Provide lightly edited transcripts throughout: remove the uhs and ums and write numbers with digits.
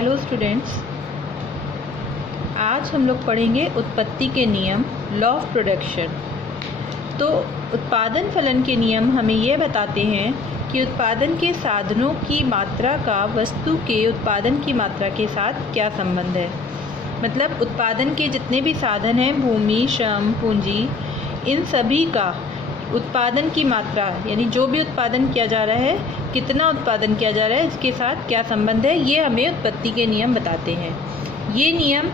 Hello students, आज हम लोग पढ़ेंगे उत्पत्ति के नियम, लॉ ऑफ प्रोडक्शन। तो उत्पादन फलन के नियम हमें यह बताते हैं कि उत्पादन के साधनों की मात्रा का वस्तु के उत्पादन की मात्रा के साथ क्या संबंध है। मतलब उत्पादन के जितने भी साधन हैं, भूमि, श्रम, पूंजी, इन सभी का उत्पादन की मात्रा यानी जो भी उत्पादन किया जा रहा है, कितना उत्पादन किया जा रहा है, इसके साथ क्या संबंध है, ये हमें उत्पत्ति के नियम बताते हैं। ये नियम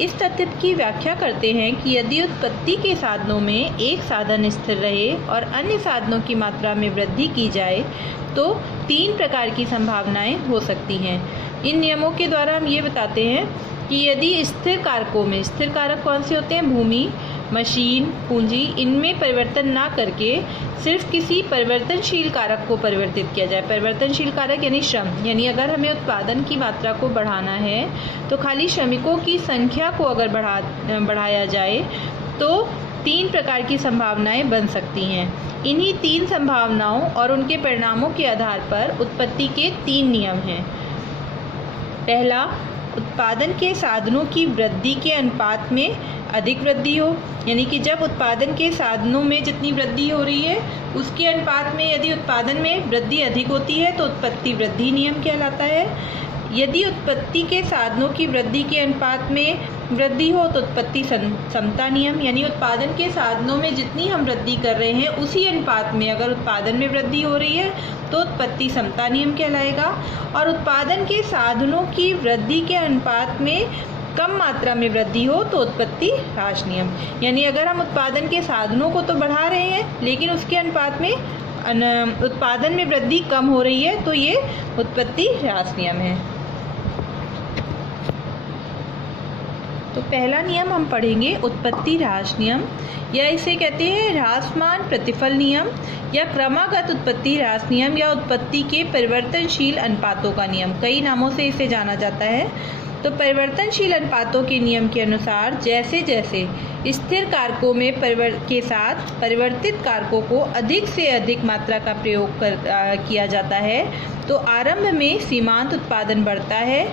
इस तथ्य की व्याख्या करते हैं कि यदि उत्पत्ति के साधनों में एक साधन स्थिर रहे और अन्य साधनों की मात्रा में वृद्धि की जाए तो 3 प्रकार की संभावनाएं हो सकती हैं। इन नियमों के द्वारा हम ये बताते हैं कि यदि स्थिर कारकों में, स्थिर कारक कौन से होते हैं, भूमि, मशीन, पूंजी, इनमें परिवर्तन ना करके सिर्फ किसी परिवर्तनशील कारक को परिवर्तित किया जाए। परिवर्तनशील कारक यानी श्रम, यानी अगर हमें उत्पादन की मात्रा को बढ़ाना है तो खाली श्रमिकों की संख्या को अगर बढ़ाया जाए तो 3 प्रकार की संभावनाएं बन सकती हैं। इन्हीं 3 संभावनाओं और उनके परिणामों के आधार पर उत्पत्ति के 3 नियम हैं। पहला, उत्पादन के साधनों की वृद्धि के अनुपात में अधिक वृद्धि हो, यानी कि जब उत्पादन के साधनों में जितनी वृद्धि हो रही है उसके अनुपात में यदि उत्पादन में वृद्धि अधिक होती है तो उत्पत्ति वृद्धि नियम कहलाता है। यदि उत्पत्ति के साधनों की वृद्धि के अनुपात में वृद्धि हो तो उत्पत्ति समता नियम, यानी उत्पादन के साधनों में जितनी हम वृद्धि कर रहे हैं उसी अनुपात में अगर उत्पादन में वृद्धि हो रही है तो उत्पत्ति समता नियम कहलाएगा। और उत्पादन के साधनों की वृद्धि के अनुपात में कम मात्रा में वृद्धि हो तो उत्पत्ति ह्रास नियम, यानी अगर हम उत्पादन के साधनों को तो बढ़ा रहे हैं लेकिन उसके अनुपात में उत्पादन में वृद्धि कम हो रही है तो ये उत्पत्ति ह्रास नियम है। तो पहला नियम हम पढ़ेंगे उत्पत्ति ह्रास नियम, या इसे कहते हैं ह्रासमान प्रतिफल नियम या क्रमागत उत्पत्ति ह्रास नियम या उत्पत्ति के परिवर्तनशील अनुपातों का नियम, कई नामों से इसे जाना जाता है। तो परिवर्तनशील अनुपातों के नियम के अनुसार जैसे जैसे स्थिर कारकों में के साथ परिवर्तित कारकों को अधिक से अधिक मात्रा का प्रयोग किया जाता है तो आरंभ में सीमांत उत्पादन बढ़ता है,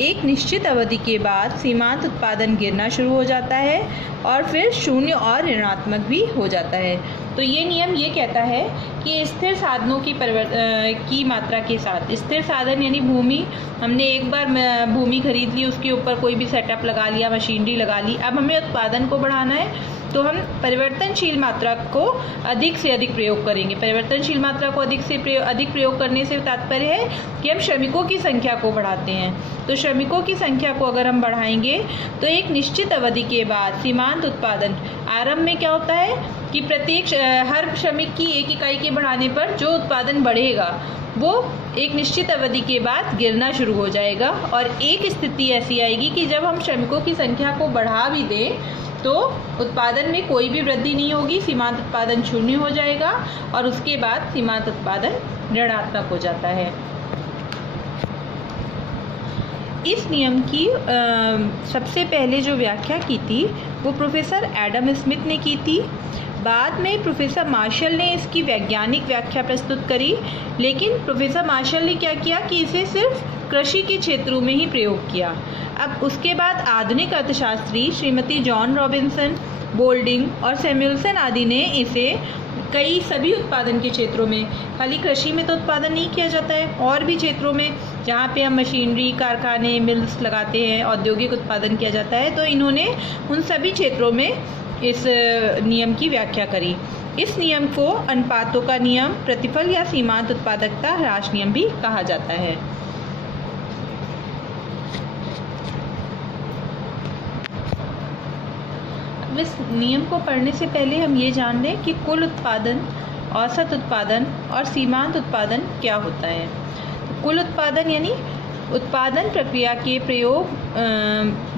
एक निश्चित अवधि के बाद सीमांत उत्पादन गिरना शुरू हो जाता है और फिर शून्य और ऋणात्मक भी हो जाता है। तो ये नियम ये कहता है कि स्थिर साधनों की मात्रा के साथ, स्थिर साधन यानी भूमि, हमने एक बार भूमि खरीद ली, उसके ऊपर कोई भी सेटअप लगा लिया, मशीनरी लगा ली, अब हमें उत्पादन को बढ़ाना है तो हम परिवर्तनशील मात्रा को अधिक से अधिक प्रयोग करेंगे। परिवर्तनशील मात्रा को अधिक प्रयोग करने से तात्पर्य है कि हम श्रमिकों की संख्या को बढ़ाते हैं। तो श्रमिकों की संख्या को अगर हम बढ़ाएंगे तो एक निश्चित अवधि के बाद सीमांत उत्पादन, आरंभ में क्या होता है कि हर श्रमिक की 1 इकाई के बढ़ाने पर जो उत्पादन बढ़ेगा वो एक निश्चित अवधि के बाद गिरना शुरू हो जाएगा और एक स्थिति ऐसी आएगी कि जब हम श्रमिकों की संख्या को बढ़ा भी दें तो उत्पादन में कोई भी वृद्धि नहीं होगी, सीमांत उत्पादन शून्य हो जाएगा और उसके बाद सीमांत उत्पादन ऋणात्मक हो जाता है। इस नियम की सबसे पहले जो व्याख्या की थी वो प्रोफेसर एडम स्मिथ ने की थी। बाद में प्रोफेसर मार्शल ने इसकी वैज्ञानिक व्याख्या प्रस्तुत करी, लेकिन प्रोफेसर मार्शल ने क्या किया कि इसे सिर्फ कृषि के क्षेत्रों में ही प्रयोग किया। अब उसके बाद आधुनिक अर्थशास्त्री श्रीमती जॉन रॉबिन्सन, बोल्डिंग और सैमुअल्सन आदि ने इसे सभी उत्पादन के क्षेत्रों में, खाली कृषि में तो उत्पादन नहीं किया जाता है, और भी क्षेत्रों में जहाँ पे हम मशीनरी, कारखाने, मिल्स लगाते हैं, औद्योगिक उत्पादन किया जाता है, तो इन्होंने उन सभी क्षेत्रों में इस नियम की व्याख्या करी। इस नियम को अनुपातों का नियम, प्रतिफल या सीमांत उत्पादकता ह्रास नियम भी कहा जाता है। इस नियम को पढ़ने से पहले हम ये जान लें कि कुल उत्पादन, औसत उत्पादन और सीमांत उत्पादन क्या होता है। तो कुल उत्पादन यानी उत्पादन प्रक्रिया के प्रयोग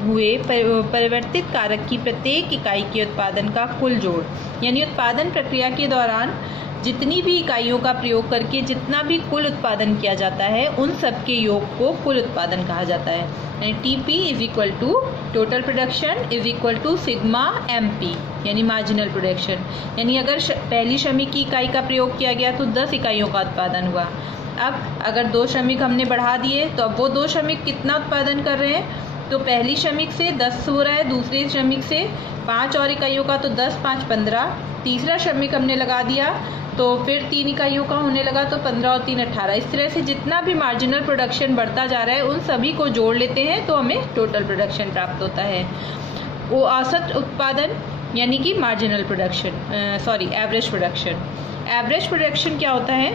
हुए परिवर्तित कारक की प्रत्येक इकाई के उत्पादन का कुल जोड़, यानी उत्पादन प्रक्रिया के दौरान जितनी भी इकाइयों का प्रयोग करके जितना भी कुल उत्पादन किया जाता है उन सब के योग को कुल उत्पादन कहा जाता है। यानी TP = total production = sigma MP, यानी मार्जिनल प्रोडक्शन। यानी अगर पहली श्रमिक की इकाई का प्रयोग किया गया तो 10 इकाइयों का उत्पादन हुआ, अब अगर 2 श्रमिक हमने बढ़ा दिए तो अब वो 2 श्रमिक कितना उत्पादन कर रहे हैं, तो पहली श्रमिक से 10 हो रहा है, दूसरे श्रमिक से 5 और इकाइयों का, तो 10 5 15। तीसरा श्रमिक हमने लगा दिया तो फिर 3 इकाइयों का होने लगा, तो 15 और 3 18। इस तरह से जितना भी मार्जिनल प्रोडक्शन बढ़ता जा रहा है उन सभी को जोड़ लेते हैं तो हमें टोटल प्रोडक्शन प्राप्त होता है। वो औसत उत्पादन यानी कि marginal production, average production. Average production क्या होता है?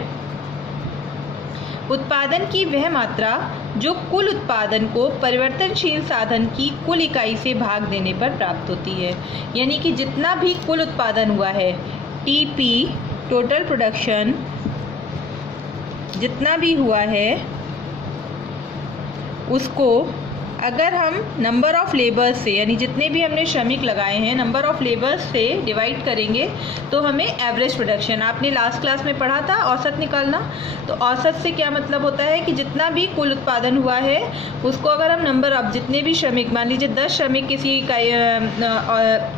उत्पादन की वह मात्रा जो कुल उत्पादन को परिवर्तनशील साधन की कुल इकाई से भाग देने पर प्राप्त होती है। यानी कि जितना भी कुल उत्पादन हुआ है, टीपी टोटल प्रोडक्शन जितना भी हुआ है उसको अगर हम नंबर ऑफ़ लेबर्स से, यानी जितने भी हमने श्रमिक लगाए हैं नंबर ऑफ़ लेबर्स से डिवाइड करेंगे तो हमें एवरेज प्रोडक्शन, आपने लास्ट क्लास में पढ़ा था औसत निकालना, तो औसत से क्या मतलब होता है कि जितना भी कुल उत्पादन हुआ है उसको अगर हम नंबर ऑफ, जितने भी श्रमिक, मान लीजिए 10 श्रमिक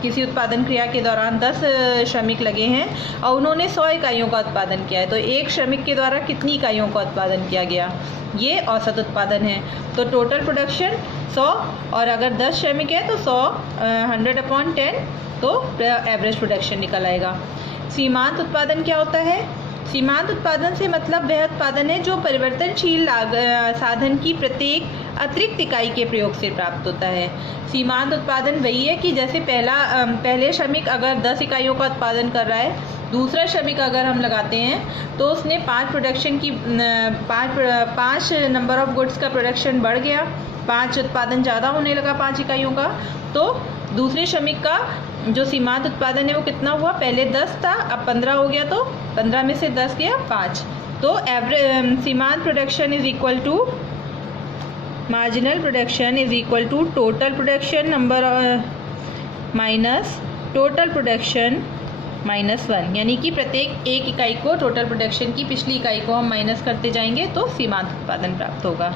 किसी उत्पादन क्रिया के दौरान 10 श्रमिक लगे हैं और उन्होंने 100 इकाइयों का उत्पादन किया है, तो एक श्रमिक के द्वारा कितनी इकाइयों का उत्पादन किया गया, ये औसत उत्पादन है। तो टोटल प्रोडक्शन 100 और अगर 10 श्रमिक है तो 100/10 तो एवरेज प्रोडक्शन निकल आएगा। सीमांत उत्पादन क्या होता है? सीमांत उत्पादन से मतलब वह उत्पादन है जो परिवर्तनशील साधन की प्रत्येक अतिरिक्त इकाई के प्रयोग से प्राप्त होता है। सीमांत उत्पादन वही है कि जैसे पहले श्रमिक अगर 10 इकाइयों का उत्पादन कर रहा है, दूसरा श्रमिक अगर हम लगाते हैं तो उसने 5 नंबर ऑफ गुड्स का प्रोडक्शन बढ़ गया, 5 उत्पादन ज़्यादा होने लगा 5 इकाइयों का, तो दूसरे श्रमिक का जो सीमांत उत्पादन है वो कितना हुआ? पहले 10 था, अब 15 हो गया, तो 15 में से 10 गया 5। तो एवरेज सीमांत production is equal to marginal production is equal to total production number minus total production -1, यानी कि प्रत्येक एक इकाई को टोटल प्रोडक्शन की पिछली इकाई को हम माइनस करते जाएंगे तो सीमांत उत्पादन प्राप्त होगा।